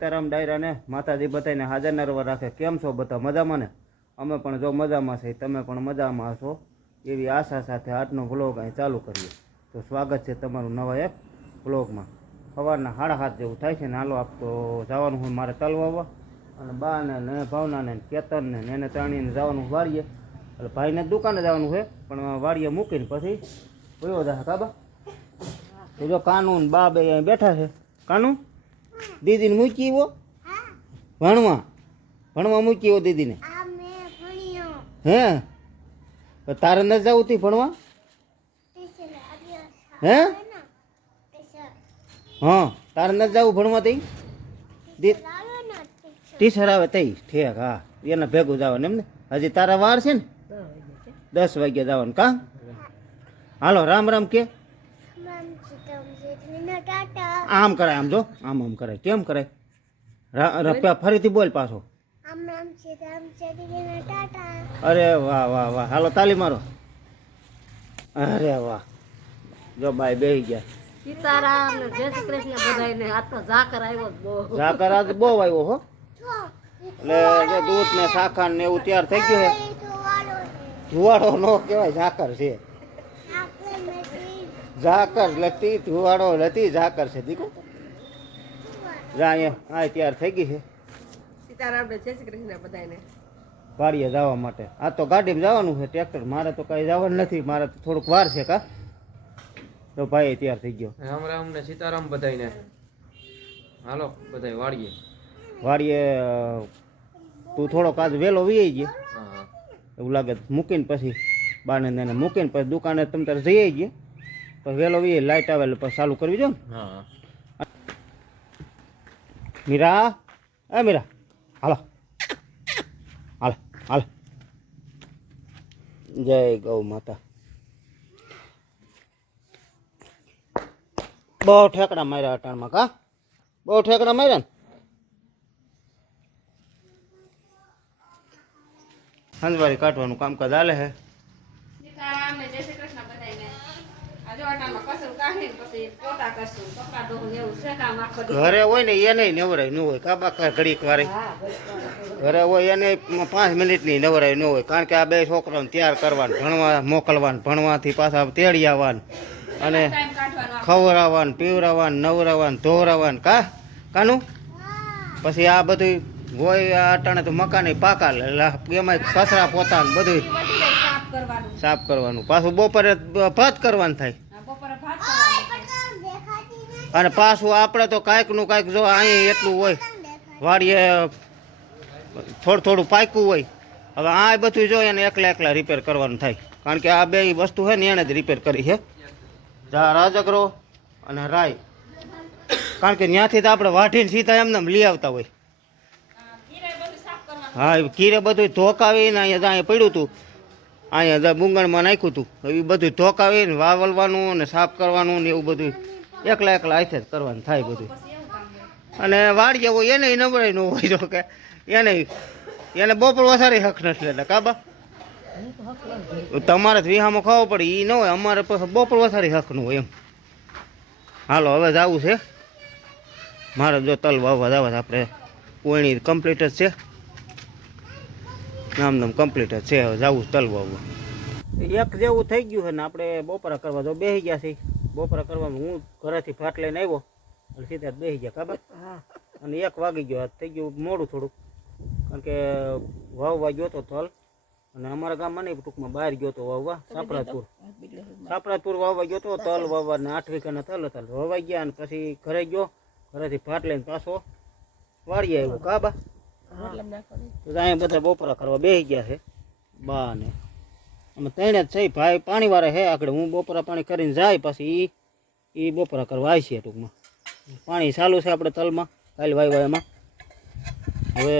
સીતારામ ડાયરાને માતાજી બધાને હાજર નરવા રાખે. કેમ છો બધા? મજામાં ને? અમે પણ જો મજામાં છે, તમે પણ મજામાં છો એવી આશા સાથે આજનો વ્લોગ અહીં ચાલુ કરીએ. તો સ્વાગત છે તમારું નવા એક વ્લોગમાં. સવારના 7:30 જેવું થાય છે ને હાલો આપ તો જવાનું હોય મારે તલ વાવવા, અને બાને ને ભાવનાને કેતનને એને ત્રણેયને જવાનું વાડીએ. એટલે ભાઈને દુકાને જવાનું છે પણ વાડીએ મૂકીને પછી વયો જાય. કાબા તો જો કાનુ ને બા બે અહીં બેઠા છે. કાનુ દીદીને મૂકી એવો ભણવા મૂકી એવો દીદીને. હે તો તારે ન જવું તી ભણવા? હે હા તારે ન જવું ભણવા તઈ? ટીચર આવે તઈ ઠેક. હા એના ભેગું જવાનું એમ ને. હજી તારા વાર છે ને 10 વાગ્યા જવાનું. કા હાલો રામ રામ કે આમ કરાય. આમ જો આમ આમ કરાય. કેમ કરાય? ફરીથી બોલ પાછો. અરે વાહ વાહ વાહ. હાલો તાલી મારો. અરે વાહ જો બાય બેહી ગયા. સીતારામ ને જય શ્રી કૃષ્ણ બધાયને. આ તો ઝાકર આવ્યો બહુ. ઝાકર આજ બહુ આવ્યો હો. એટલે દૂધ ને શાખા ને એવું તૈયાર થઈ ગયું છે. ધુવાડો નો કહેવાય, ઝાકર છે. ઝાકર લતી ધુવાડો લતી ઝાકર છે. દીકરો જા અહીંયા તૈયાર થઈ ગઈ છે. સીતારામ ને જય શ્રી કૃષ્ણ બધાયને. વાડીએ જવા માટે. આ તો ગાડીમાં જવાનું છે ટ્રેક્ટર. મારે તો કઈ જવાનું નથી, મારે તો થોડુંક વાર છે. કા તો ભાઈ તૈયાર થઈ ગયો. રામ રામ ને સીતારામ બધાયને. હાલો બધાય વાડીએ. તું થોડોક આજ વહેલો વી ગયો એવું લાગે. મૂકીને પછી બાને એને મૂકીને પછી દુકાને તમે તારે જઈ ગયે તો વહેલો વી. લાઈટ આવે એટલે પછી ચાલુ કરવી જો ને. મીરા એ મીરા હાલો હાલ હાલ. જય ગૌ માતા. બહુ ઠેકડા માર્યા અટાણમાં. કા બહુ ઠેકડા માર્યા ને. હંજવારી કાઢવાનું કામકાજ હાલે છે. સીતારામ ને જય શ્રી કૃષ્ણ બધાયને. આજો આટામાં કસરું કાઢીને પછી પોતા કરશું. કપડા ધોવું એવું છે કામ આખો દી. ઘરે હોય ને એને નવરાય ન હોય. કાબા ઘડીક વારે ઘરે હોય એને 5 મિનિટની નવરાય ન હોય. કારણ કે આ બે છોકરાઓને તૈયાર કરવાનું, ભણવા મોકલવાનું, ભણવાથી પાછા તેડી આવવાનું અને ખવડાવવાનું, પીવડાવવાનું, નવરાવવાનું, ધોરાવવાનું. કાનું પછી આ બધું હોય. આ અટાણે તો મકાને પાકા એમાં કચરા પોતા બધું સાફ કરવાનું. પાછું બપોરે ભાત કરવાનું થાય. અને પાછું આપણે તો કાંઈક નું કાંઈક જો અહીં એટલું હોય વાડીએ થોડું પાક્યું હોય. હવે આ બધું જો એને એકલા રિપેર કરવાનું થાય. કારણ કે આ બે વસ્તુ છે ને એને જ રિપેર કરી છે. રાજગરો અને રાય. કારણ કે ત્યાંથી તો આપણે વાઢીને સીધા એમને લઈ આવતા હોય. હા કીરે બધું ધોકાવીને અહીંયા પડ્યું હતું. અહીંયા બુંગણમાં નાખ્યું હતું. એ બધું ધોકાવીને વાવલવાનું ને સાફ કરવાનું ને એવું બધું એકલા હાથે જ કરવાનું થાય બધું. અને વાડીએ હોય એને નબળાઈ ન હોય. જો કે એને બપોર વસારી હક નથી લેતા. કાબા તમારે વિહામાં ખાવો પડે એ ન હોય. અમારે બપોર વસારી હક નું હોય એમ. હાલો હવે જવું છે મારે. જો તલ વાવવા જવા. આપણે કોઈની કમ્પ્લીટ જ છે. નામ કમ્પ્લીટ જ છે. હવે જવું તલ વાવવા. એક જેવું થઈ ગયું છે ને આપણે બપોરા કરવા જો બેસી ગયા છે. બપોરા કરવામાં હું ઘરેથી ભાત લઈને આવ્યો એટલે સીધા બેસી ગયા. ખબર અને 1 વાગી ગયો. થઈ ગયું મોડું થોડુંક. કારણ કે વાવવા ગયો તો તલ. અને અમારા ગામમાં નહીં ટૂંકમાં બહાર ગયો તો વાવવા. સાપરાજપુર વાવવા ગયો તો તલ વાવવા ને 8 વીઘાના તલ હતા. વાવાઈ ગયા અને પછી ઘરે ગયો. ઘરેથી ભાત લઈને પાછો વાળીએ આવ્યો. કાબા તો અહીંયા બધા બપોરા કરવા બેસી ગયા છે. બા ને અમે ત્રણે જ છે. ભાઈ પાણી વાળા છે આગળ. હું બપોરા પાણી કરીને જાય પછી એ બપોરા કરવા આવી છે. ટૂંકમાં પાણી ચાલુ છે આપણે તલમાં કાલે વાવ્યા એમાં. હવે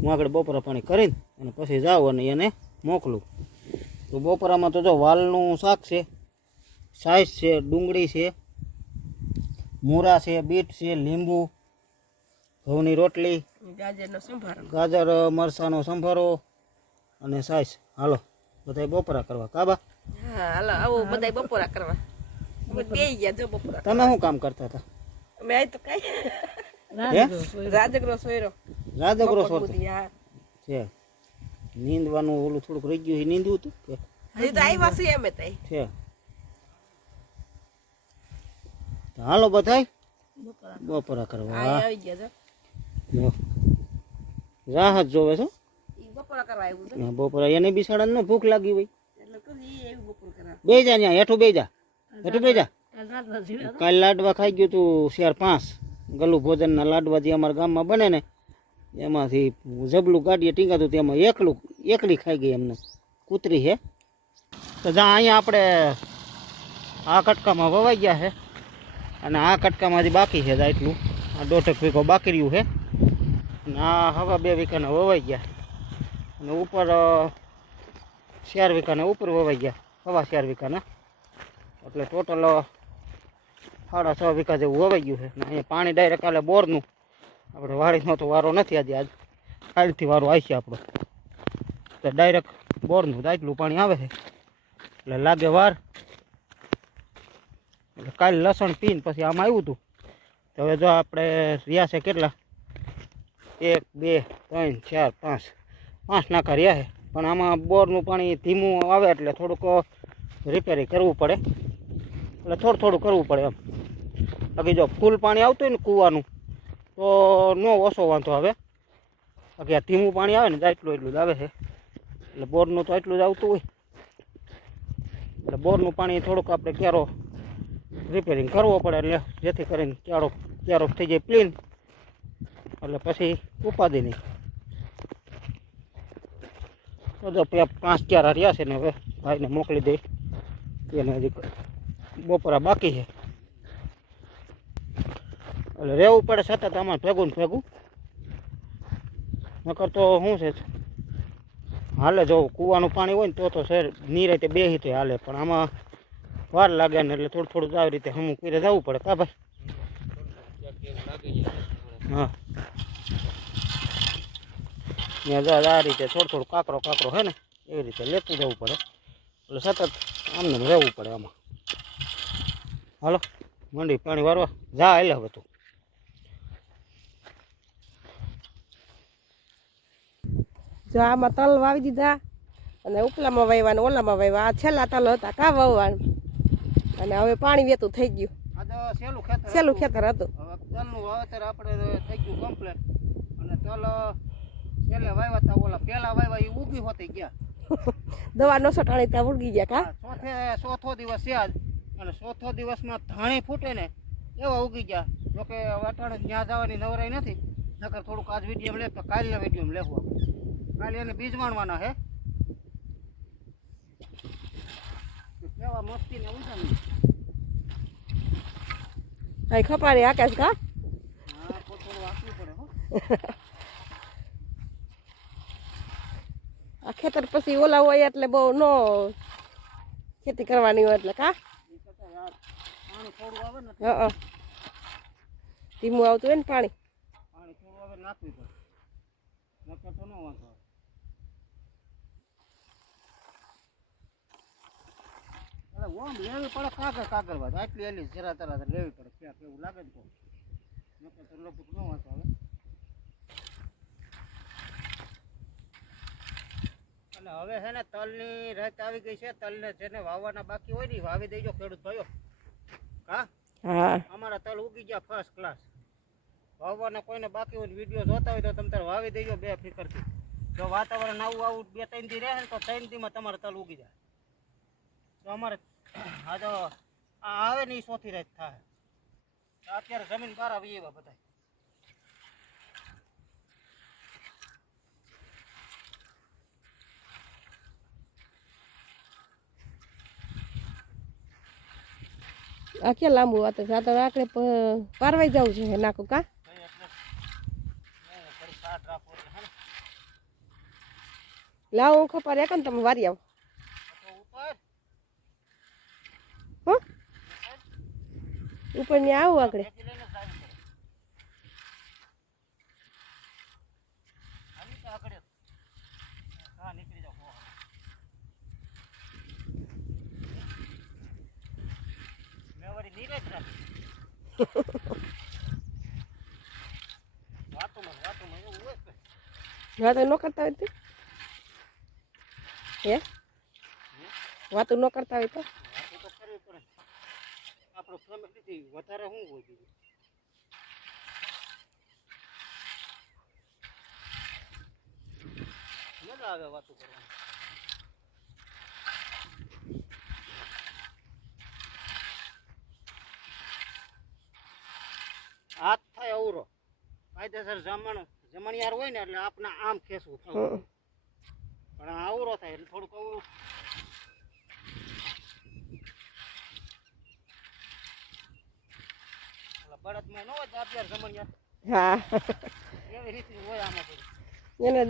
હું આગળ બપોરા પાણી કરીને અને પછી જાઉં અને એને મોકલું. તો બપોરામાં તો જો વાલનું શાક છે, સાઈઝ છે, ડુંગળી છે, મૂરા છે, બીટ છે, લીંબુ, ઘઉંની રોટલી, ગાજર મરસાનો સંભારો અને સાઈઝ. હાલો બધા બપોરા કરવા. કાબા હાલો આવો બધા બપોરા કરવા. બે ગયા જો બપોરા. તમે શું કામ કરતા હતા? મેં તો કઈ રાજગરો સોયરો રાજગરો સોર હા છે. નીંદવાનું ઓલું થોડુંક રહી ગયું એ નીંદવું હતું કે હજી તો આવ્યા છીએ અમે તઈ છે. તો હાલો બધાય બપોરા કરવા. આ આવી ગયા જો રાહત જોવે છો. ઈ બપોરા કરવા આવ્યું છે બપોરા એને બિસાડા ભૂખ લાગી હોય. એટલે તો ઈ એવું બપોર કરવા બે જા ત્યાં હેઠું બે જા હેઠું બે જા. કાલ લાડવા ખાઈ ગયું તું 4-5 ગલું ભોજનના લાડવા જે અમારા ગામમાં બને ને એમાંથી જબલું ગાડીએ ટીંગાતું તેમાં એકલી ખાઈ ગઈ એમને કૂતરી છે. તો જ્યાં અહીંયા આપણે આ કટકામાં વવાઈ ગયા છે અને આ કટકામાંથી બાકી છે એટલું આ 1.5 વીઘો બાકી રહ્યું છે અને આ હવા 2 વીઘાના વવાઈ ગયા અને ઉપર 4 વીઘાના ઉપર વવાઈ ગયા હવા 4 વીઘાના એટલે ટોટલ 6.5 વીઘા જેવું વવાઈ ગયું છે. અને અહીંયા પાણી ડાયરેક્ટ કાલે બોરનું આપણે વાડીનો તો વારો નથી આજે આજ કાલથી વારો આવશે આપણો તો ડાયરેક્ટ બોરનું તો આટલું પાણી આવે છે એટલે લાગે વાર. એટલે કાલે લસણ પીને પછી આમાં આવ્યું હતું તો હવે જો આપણે રહ્યા છે કેટલા 1 2 3 4 5 નાકા રહ્યા છે પણ આમાં બોરનું પાણી ધીમું આવે એટલે થોડુંક રિપેરિંગ કરવું પડે એટલે થોડું કરવું પડે એમ. બાકી જો ફૂલ પાણી આવતું હોય ને કૂવાનું તો નો ઓછો વાંધો આવે. બાકી આ ધીમું પાણી આવે ને તો એટલું જ આવે છે એટલે બોરનું તો એટલું જ આવતું હોય એટલે બોરનું પાણી થોડુંક આપણે ક્યારો રિપેરિંગ કરવો પડે એટલે જેથી કરીને ક્યારો થઈ જાય ક્લીન એટલે પછી ઉપાધિ નહીં. તો 5 ક્યારા રહ્યા છે ને હવે ભાઈને મોકલી દઈ એને હજી બપોરા બાકી છે એટલે રહેવું પડે સતત આમાં ભેગું ને ભેગું નકર તો શું છે હાલે જો કૂવાનું પાણી હોય ને તો શેર નિરાતે બેસી તો હાલે પણ આમાં વાર લાગે ને એટલે થોડું આવી રીતે હમું પીરે જવું પડે કા ભાઈ. હા ત્યાં આ રીતે થોડું કાકરો હે ને એવી રીતે લેતું જવું પડે એટલે સતત આમને રહેવું પડે આમાં. હાલો મંડી પાણી વારવા જા એટલે હવે તું. જો આમાં તલ વાવી દીધા અને ઉપલામાં વાવ્યા ને ઓલામાં વાવ્યા. આ છેલ્લા તલ હતા કા વાવવાનું અને હવે પાણી વેતું થઈ ગયું. આ તો છેલ્લું ખેતર હતું. હવે તલનું વાવેતર આપણે થઈ ગયું કમ્પ્લીટ અને તલ છેલ્લે વાવ્યા હતા ઓલા પહેલા વાવ્યા એ ઉગી હોતી ગયા દવા નો સટાણી ત્યાં ઉગી ગયા કા. ચોથો દિવસ છે આજ અને ચોથો દિવસમાં ધાણી ફૂટે ને એવા ઉગી ગયા. જોકે અટાણે ત્યાં જવાની નવરાઈ નથી નકર થોડુંક આજ વિડીયો લે તો કાલના વિડીયો લેવું કાલે એને બીજ માણવાના હે કેવા મસ્તી ને ઉજાણી આ ખપારી આકાશ કા. હા થોડું વાંચવું પડે હો. આ ખેતર પછી ઓલા હોય એટલે બહુ નો ખેતી કરવાની હોય એટલે કા. પાણી થોડું આવે ને હા ધીમું આવતું હોય ને પાણી થોડું આવે નાખવું પડે નકર તો ન વાંધો આવે. ઓમ લેવી પડે કાગળ વાત આટલી એલી જરા તરા લેવી પડે ક્યાંક એવું લાગે ને તો નકર તો લગભગ ન વાંધો આવે. અને હવે છે ને તલની રાત આવી ગઈ છે. તલને જેને વાવવાના બાકી હોય ને વાવી દેજો ખેડૂત ભાઈઓ. હા અમારા તલ ઉગી ગયા ફર્સ્ટ ક્લાસ. વાવવાના કોઈને બાકી હોય વિડીયો જોતા હોય તો તમે તારે વાવી દેજો બે ફિકરથી. જો વાતાવરણ આવું 2-3 દી રહે ને તો 3 દીમાં તમારે તલ ઉગી જાય. તો અમારે આ તો આવે ને એ ચોથી રાત થાય. અત્યારે જમીન બહાર આવી એવા બધા આ ક્યાં લાંબુ વાત છે. આ તો આકડે પારવાઈ જવું છે નાખું કા. લાવો હું ખપારી આકે ને તમે વારી આવો. ઉપર ને આવું આગળ વાતો ન કરતા હોય તો હે વાતો ન કરતા હોય તો વાતો તો કરવી પડે. આપણો ફેમિલીથી વધારે શું હોય બીજું? મજા આવે વાતો કરવાની. હાથ થાય અવરો કાયદેસર જમણિયાર હોય ને એટલે આપણે આમ ખેસવું થવું હમ. પણ આ અવરો થાય એટલે થોડુંક અવરું બળદમાં ન હોય તો અત્યારે જમણિયાર હા એવી રીતનું હોય આમાં બધું. એને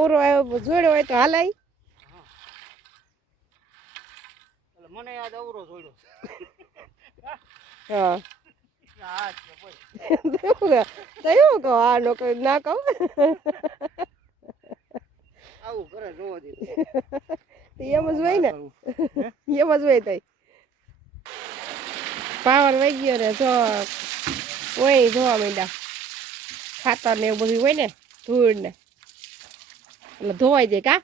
ઓરો આવ્યો જોડ્યો હોય તો હાલાય એટલે મને યાદ અવરો જોડ્યો. હા હા છે બોલ. થયું કહો આ નો ના કહું આવું કરે જોવા દે. એમ જ હોય ને એમ જ હોય તઈ પાવર વહી ગયો ને જો હોય જોવા માંડ્યા ખાતર ને એવું બધું હોય ને ધૂળ ને એટલે ધોવાઈ જાય કા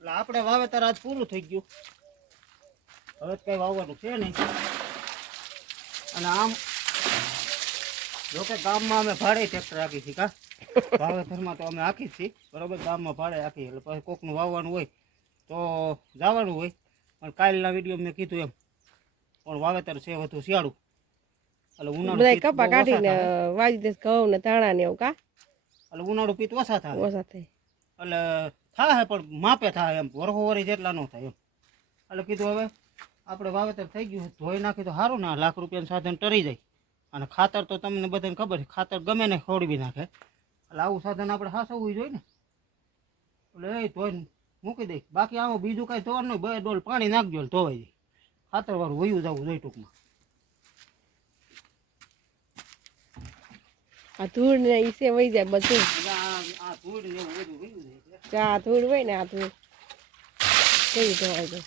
એટલે આપણે વાવેતર આજ પૂરું થઈ ગયું. હવે કઈ વાવવાનું છે નહીં. અને આમ જોકે ગામમાં અમે ભાડે ટ્રેક્ટર રાખી છીએ કા વાવેતરમાં તો અમે આખી જ છીએ બરોબર. ગામમાં ભાડે રાખી એટલે પછી કોકનું વાવવાનું હોય તો જવાનું હોય. પણ કાલના વિડીયો મેં કીધું એમ પણ વાવેતર છે વધુ શિયાળું એટલે ઉનાળુ બધા પિત્ત કપા બહુ કાઢીને ઓછા થાય. વાજી દે ઘઉં ને ધાણા ને એવું કા એટલે ઉનાળુ પિત્ત ઓછા થાય ઓછા થાય એટલે થાય પણ માપે થાય એમ વરહો વરી જેટલા ન થાય એમ. એટલે કીધું હવે આપણે વાવેતર થઈ ગયું ધોઈ નાખી તો સારું ને. લાખ રૂપિયાનું સાધન ટરી જાય અને ખાતર તો તમને બધાને ખબર છે ખાતર ગમે ને ખોડવી નાખે. એટલે આવું સાધન આપણે હાસવવું જોઈએ ને. એટલે એ ધોઈને મૂકી દઈ. બાકી આમાં બીજું કાંઈ ધોવાનું નહીં. 2 ડોલ પાણી નાખજો એટલે ધોવાઈ જાય. ખાતરવાળું વયું જવું જોઈએ ટૂંકમાં. આ ધૂળ ને ઈસે વહી જાય બધું એટલે આ ધૂળ ને એવું બધું વયું જાય એટલે આ ધૂળ હોય ને આ ધૂળ કેવી ધોવાઈ જાય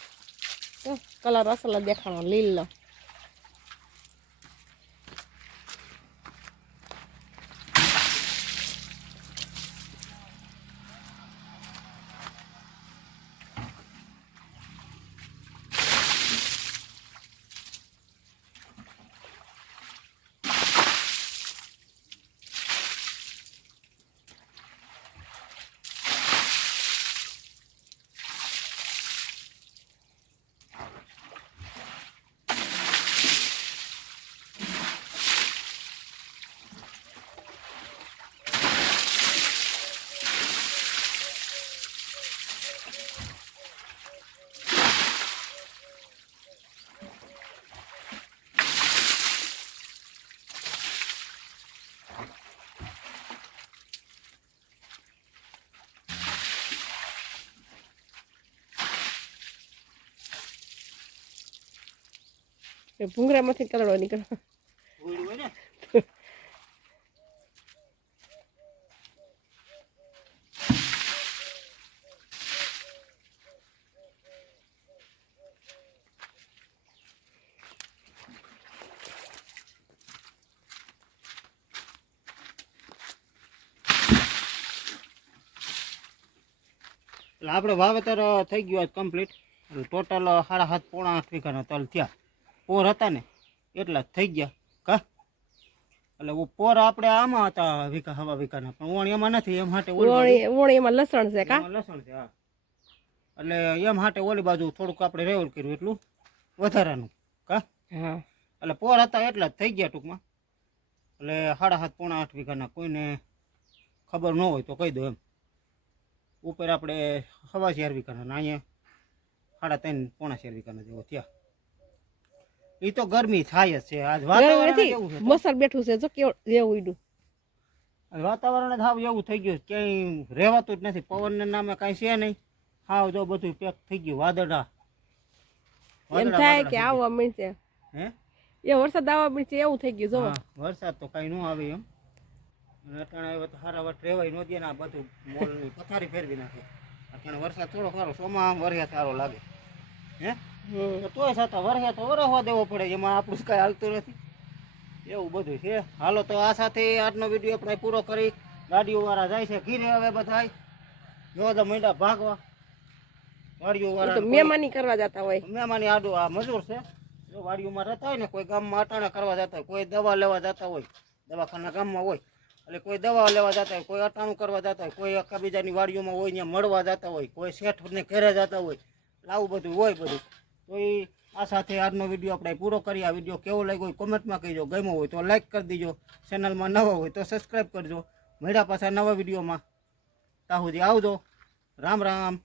તો કલર અસલ જ દેખાણો લીલો ભૂંગળામાંથી કલડો નીકળો ધૂળ હોય ને એટલે આપણે વાવેતર થઈ ગયું આજ કમ્પ્લીટ. ટોટલ 7.5 પોણા 8 વીઘાના તલ થયા. પોર હતા ને એટલા જ થઈ ગયા કા. એટલે પોર આપણે આમાં હતા વીઘા હવા વીઘાના પણ ઓણ એમાં નથી. એમ હાટે ઓલી બાજુ ઓણી એમાં લસણ છે કા એમાં લસણ છે. હા એટલે એમ હાટે ઓલી બાજુ થોડુંક આપણે રેવલ કર્યું એટલું વધારાનું કા. હા એટલે પોર હતા એટલા જ થઈ ગયા ટૂંકમાં. એટલે 7.5 પોણા 8 વીઘાના કોઈને ખબર ન હોય તો કહી દો એમ. ઉપર આપણે 4.5 વીઘાના ને અહીંયા 3.5 પોણા 4 વીઘાના જેવો થયા. એ તો ગરમી થાય જ છે. આજ વાતાવરણ કેવું છે મસર બેઠું છે જો કેવું જેવું ઈડું અને વાતાવરણ જ હાવ એવું થઈ ગયું ક્યાંય રહેવાતું જ નથી. પવનના નામે કાંઈ છે નહીં. હાવ જો બધું પેક થઈ ગયું વાદળા. એમ થાય કે આવવા મળશે, હે એ વરસાદ આવવા મળશે એવું થઈ ગયું જો. હા, વરસાદ તો કાંઈ ન આવે એમ. અને અટાણે હવે તો સારા વટ રહેવાય ન દે ને આ બધું મોલની પથારી ફેરવી નાખે. અટાણે વરસાદ થોડો સારો સોમાં આમ વરહે સારો લાગે. હે તો તોય છતાં વરહે તો વરહવા દેવો પડે, એમાં આપણું કાંઈ હાલતું નથી. એવું બધું છે. હાલો તો આ સાથે આજનો વિડીયો આપણે પૂરો કરી. ગાડીઓવાળા જાય છે ઘીરે હવે બધાય. જો તો મંડા ભાગવા તો વાડીઓવાળા મહેમાની કરવા જતા હોય. મહેમાની આડો આ મજૂર છે. જો વાડીઓમાં રહેતા હોય ને, કોઈ ગામમાં અટાણા કરવા જતા હોય, કોઈ દવા લેવા જતા હોય, દવાખાના ગામમાં હોય, એટલે કોઈ દવા લેવા જતા હોય, કોઈ અટાણું કરવા જતા હોય, કોઈ એકબીજાની વાડીઓમાં હોય ત્યાં મળવા જતા હોય, કોઈ શેઠને ઘેરે જતા હોય, એટલે આવું બધું હોય બધું. તો એ આ સાથે આજનો વિડીયો આપણે પૂરો કરીએ. આ વિડીયો કેવો લાગ્યો હોય કોમેન્ટમાં કહીજો. ગમ્યો હોય તો લાઈક કરી દીજો. ચેનલમાં નવા હોય તો સબસ્ક્રાઈબ કરજો. મળ્યા પાછા નવા વિડીયોમાં. ત્યાં સુધી આવજો. રામ રામ.